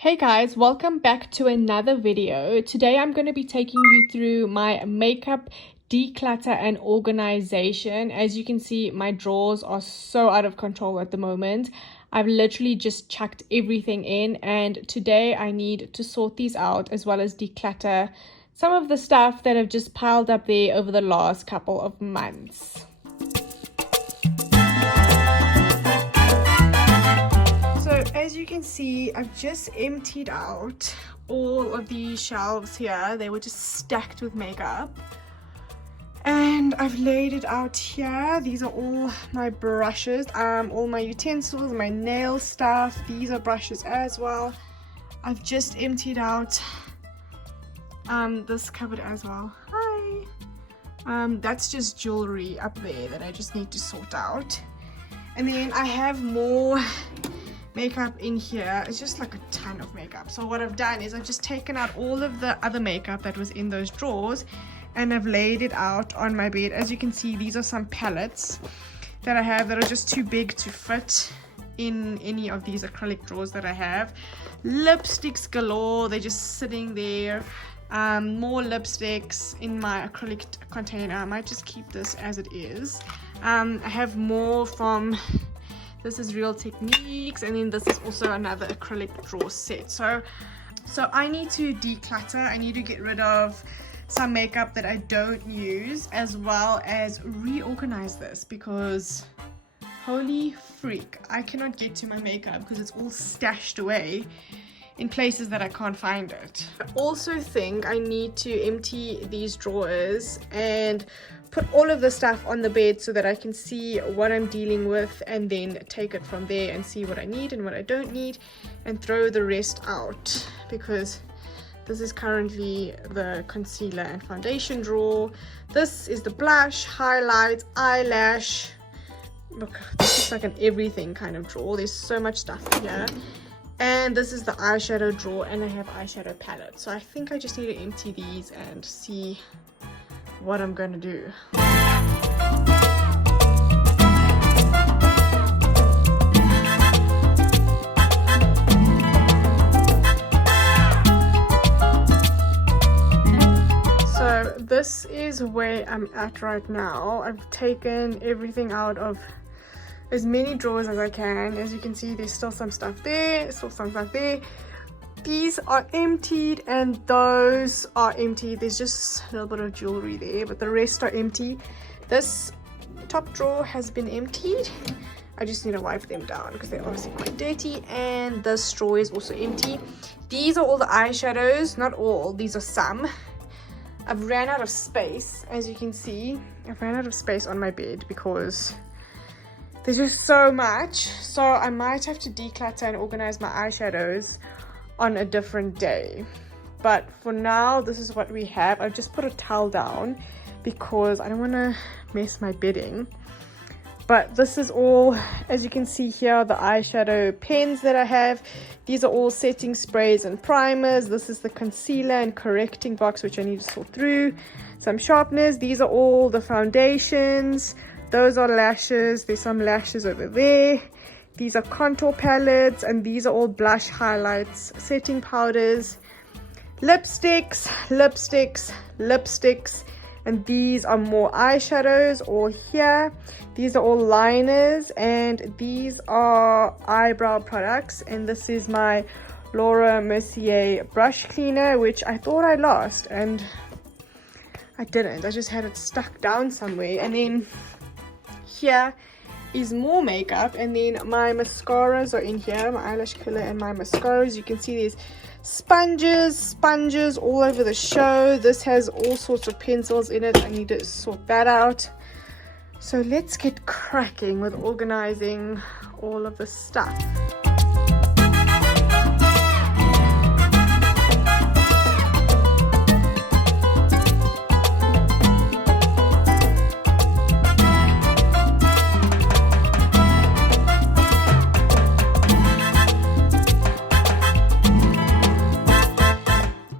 Hey guys, welcome back to another video. Today I'm going to be taking you through my makeup declutter and organization. As you can see, my drawers are so out of control at the moment. I've literally just chucked everything in, and today I need to sort these out as well as declutter some of the stuff that have just piled up there over the last couple of months. So as you can see, I've just emptied out all of these shelves here. They were just stacked with makeup. And I've laid it out here. These are all my brushes, all my utensils, my nail stuff. These are brushes as well. I've just emptied out this cupboard as well. Hi. That's just jewelry up there that I just need to sort out. And then I have more makeup in here. It's just like a ton of makeup. So what I've done is I've just taken out all of the other makeup that was in those drawers and I've laid it out on my bed. As you can see, these are some palettes that I have that are just too big to fit in any of these acrylic drawers that I have. Lipsticks galore, they're just sitting there. More lipsticks in my acrylic container. I might just keep this as it is. I have more from This is Real Techniques, and then this is also another acrylic drawer set. So I need to declutter. I need to get rid of some makeup that I don't use, as well as reorganize this, because holy freak, I cannot get to my makeup because it's all stashed away in places that I can't find it. I also think I need to empty these drawers and put all of the stuff on the bed so that I can see what I'm dealing with, and then take it from there and see what I need and what I don't need and throw the rest out, because this is currently the concealer and foundation drawer. This is the blush, highlight, eyelash. Look, this is like an everything kind of drawer. There's so much stuff here. And this is the eyeshadow drawer, and I have eyeshadow palette. So I think I just need to empty these and see what I'm gonna do. So this is where I'm at right now. I've taken everything out of as many drawers as I can. As you can see, there's still some stuff there, still some stuff there. These are emptied and those are empty. There's just a little bit of jewelry there, but the rest are empty. This top drawer has been emptied. I just need to wipe them down because they're obviously quite dirty. And this drawer is also empty. These are all the eyeshadows. Not all, these are some. I've ran out of space. As you can see, I've ran out of space on my bed because there's just so much. So I might have to declutter and organize my eyeshadows on a different day, but for now this is what we have. I've just put a towel down because I don't want to mess my bedding. But this is all, as you can see here, the eyeshadow pens that I have. These are all setting sprays and primers. This is the concealer and correcting box, which I need to sort through. Some sharpeners. These are all the foundations. Those are lashes. There's some lashes over there. These are contour palettes, and these are all blush, highlights, setting powders, lipsticks, and these are more eyeshadows all here. These are all liners, and these are eyebrow products, and this is my Laura Mercier brush cleaner, which I thought I lost, and I didn't. I just had it stuck down somewhere. And then here is more makeup, and then my mascaras are in here, my eyelash killer and my mascaras. You can see there's sponges all over the show. This has all sorts of pencils in it. I need to sort that out. So let's get cracking with organizing all of the stuff.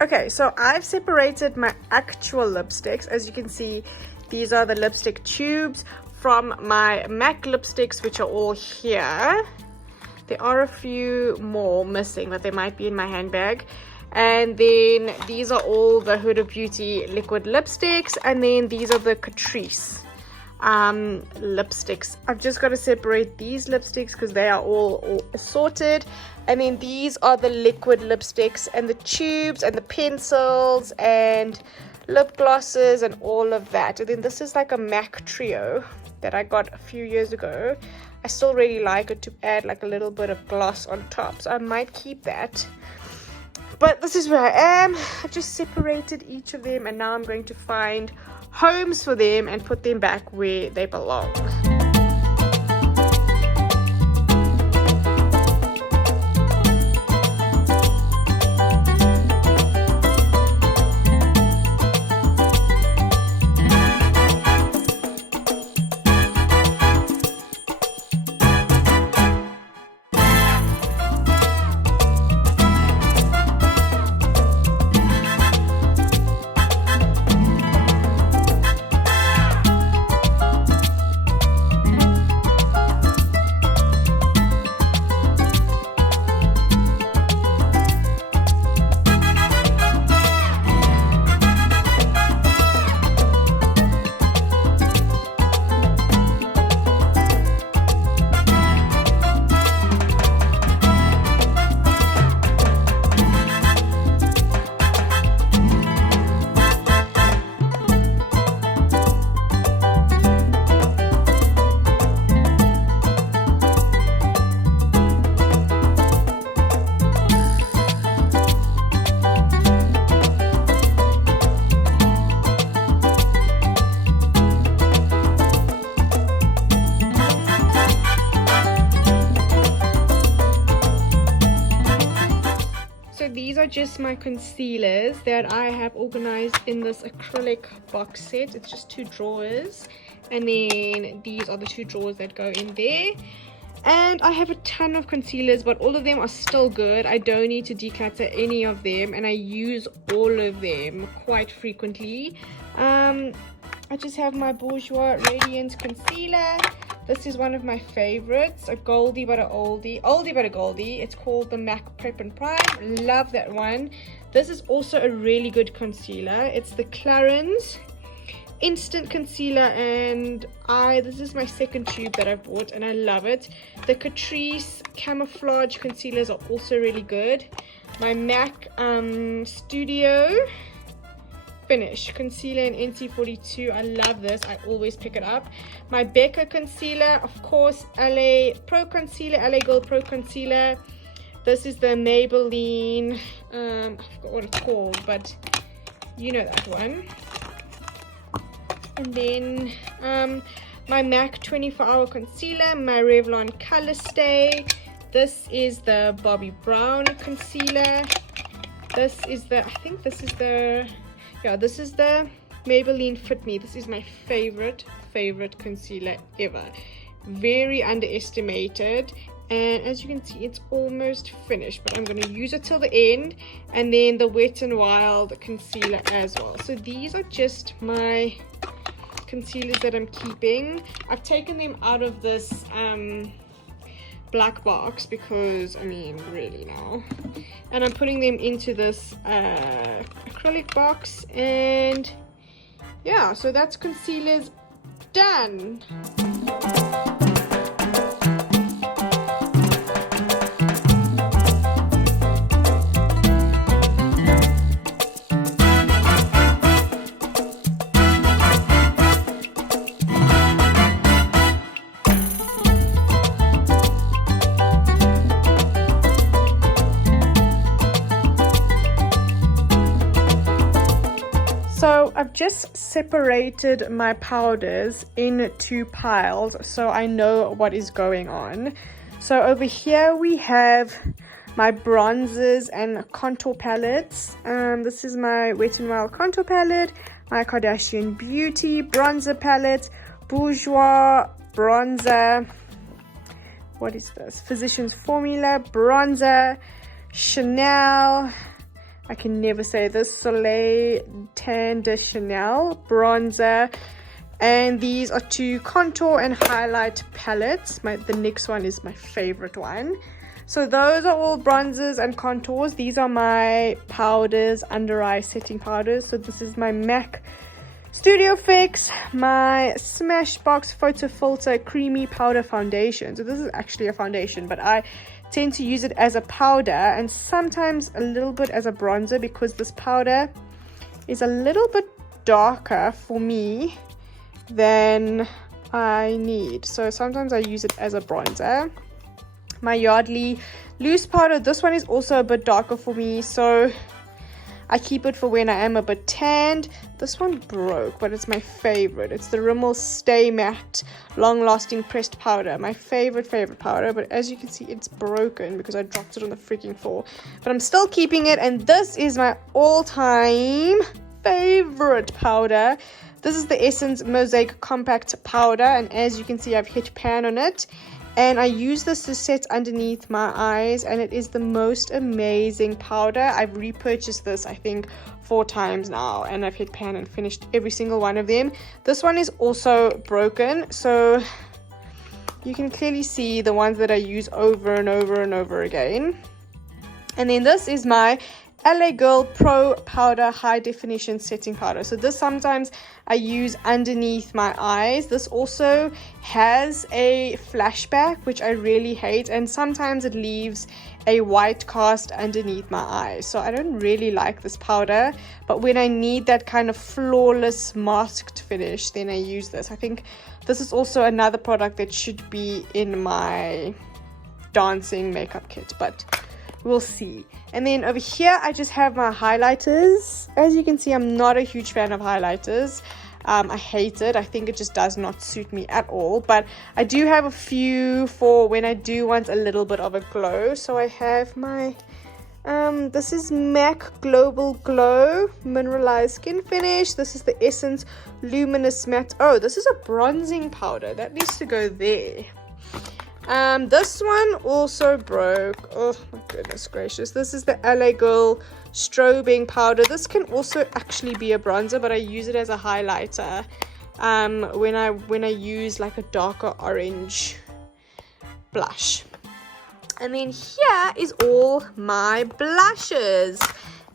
Okay, so I've separated my actual lipsticks. As you can see, these are the lipstick tubes from my MAC lipsticks, which are all here. There are a few more missing, but they might be in my handbag. And then these are all the Huda Beauty liquid lipsticks, and then these are the Catrice lipsticks. I've just got to separate these lipsticks because they are all assorted. And then these are the liquid lipsticks and the tubes and the pencils and lip glosses and all of that. And then this is like a MAC trio that I got a few years ago. I still really like it to add like a little bit of gloss on top, so I might keep that. But this is where I am. I've just separated each of them, and now I'm going to find homes for them and put them back where they belong. These are just my concealers that I have organized in this acrylic box set. It's just 2 drawers, and then these are the 2 drawers that go in there. And I have a ton of concealers, but all of them are still good. I don't need to declutter any of them, and I use all of them quite frequently. I just have my Bourjois Radiant Concealer. This is one of my favorites, a goldie but a oldie but a goldie. It's called the MAC Prep and Prime. Love that one. This is also a really good concealer. It's the Clarins Instant Concealer, and this is my second tube that I bought, and I love it. The Catrice Camouflage Concealers are also really good. My MAC Studio Finish Concealer in NC42. I love this. I always pick it up. My Becca Concealer, of course, LA Pro Concealer, LA Gold Pro Concealer. This is the Maybelline, I forgot what it's called, but you know that one. And then my MAC 24-Hour Concealer, my Revlon Color Stay. This is the Bobbi Brown Concealer. This is the, this is the Maybelline Fit Me. This is my favorite concealer ever. Very underestimated, and as you can see, it's almost finished, but I'm going to use it till the end. And then the Wet n Wild concealer as well. So these are just my concealers that I'm keeping. I've taken them out of this black box because, I mean, really now, and I'm putting them into this acrylic box. And yeah, so that's concealers done. So I've just separated my powders in 2 piles so I know what is going on. So over here we have my bronzers and contour palettes. This is my Wet n Wild contour palette, my Kardashian Beauty bronzer palette, Bourjois bronzer, what is this, Physicians Formula bronzer, Chanel, I can never say this, Soleil Tan de Chanel bronzer. And these are 2 contour and highlight palettes. The next one is my favorite one. So those are all bronzers and contours. These are my powders, under eye setting powders. So this is my MAC Studio Fix, my Smashbox Photo Filter Creamy Powder Foundation. So this is actually a foundation, but I tend to use it as a powder and sometimes a little bit as a bronzer, because this powder is a little bit darker for me than I need. So sometimes I use it as a bronzer. My Yardley loose powder, this one is also a bit darker for me, so I keep it for when I am a bit tanned. This one broke, but it's my favorite. It's the Rimmel Stay Matte Long Lasting Pressed Powder. My favorite powder, but as you can see, it's broken because I dropped it on the freaking floor. But I'm still keeping it, and this is my all-time favorite powder. This is the Essence Mosaic Compact Powder, and as you can see, I've hit pan on it. And I use this to set underneath my eyes, and it is the most amazing powder. I've repurchased this, I think, 4 times now, and I've hit pan and finished every single one of them. This one is also broken, so you can clearly see the ones that I use over and over and over again. And then this is my LA Girl Pro Powder High Definition Setting Powder. So this sometimes I use underneath my eyes. This also has a flashback, which I really hate, and sometimes it leaves a white cast underneath my eyes. So I don't really like this powder, but when I need that kind of flawless masked finish, then I use this. I think this is also another product that should be in my dancing makeup kit, but we'll see. And then over here I just have my highlighters. As you can see, I'm not a huge fan of highlighters. I hate it. I think it just does not suit me at all, but I do have a few for when I do want a little bit of a glow. So I have my this is MAC Global Glow Mineralized Skin Finish. This is the Essence Luminous Matte. Oh, this is a bronzing powder that needs to go there. This one also broke. Oh my goodness gracious. This is the LA Girl Strobing Powder. This can also actually be a bronzer, but I use it as a highlighter when I use like a darker orange blush. And then here is all my blushes,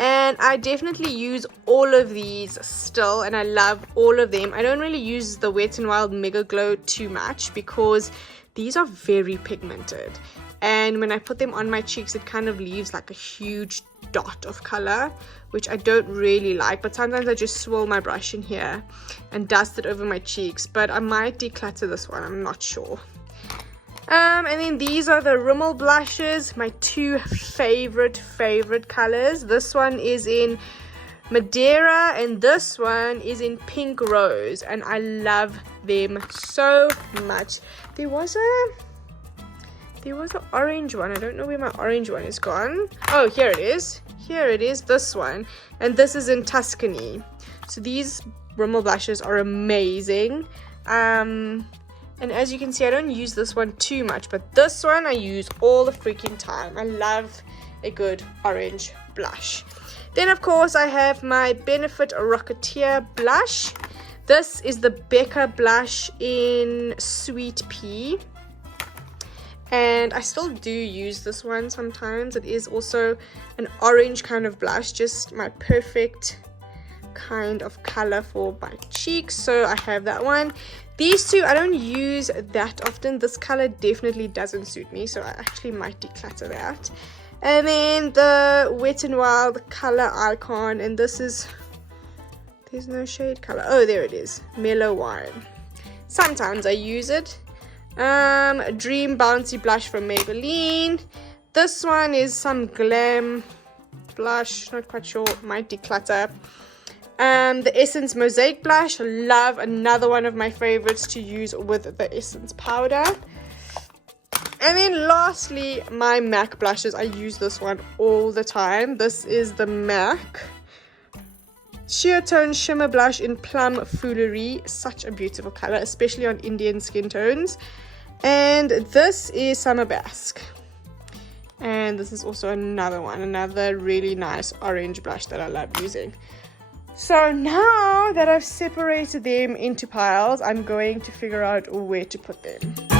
and I definitely use all of these still, and I love all of them. I don't really use the Wet n Wild Mega Glow too much because these are very pigmented, and when I put them on my cheeks, it kind of leaves like a huge dot of color, which I don't really like. But sometimes I just swirl my brush in here and dust it over my cheeks, but I might declutter this one, I'm not sure. And then these are the Rimmel blushes, my 2 favorite colors. This one is in Madeira and this one is in Pink Rose, and I love them so much. There was an orange one. I don't know where my orange one is gone. Oh, here it is, this one, and this is in Tuscany. So these Rimmel blushes are amazing. And as you can see, I don't use this one too much, but this one I use all the freaking time. I love a good orange blush. Then of course I have my Benefit Rocketeer blush. This is the Becca blush in Sweet Pea, and I still do use this one sometimes. It is also an orange kind of blush, just my perfect kind of color for my cheeks, so I have that one. These two I don't use that often. This color definitely doesn't suit me, so I actually might declutter that. And then the Wet n Wild Color Icon, and this is, there's no shade color. Oh, there it is, Mellow Wine. Sometimes I use it. Dream Bouncy Blush from Maybelline. This one is some GLAM blush, not quite sure, might declutter. The Essence Mosaic Blush, love, another one of my favorites to use with the Essence powder. And then lastly, my MAC blushes. I use this one all the time. This is the MAC Sheer Tone Shimmer Blush in Plum Foolery. Such a beautiful color, especially on Indian skin tones. And this is Summer Basque. And this is also another one, another really nice orange blush that I love using. So now that I've separated them into piles, I'm going to figure out where to put them.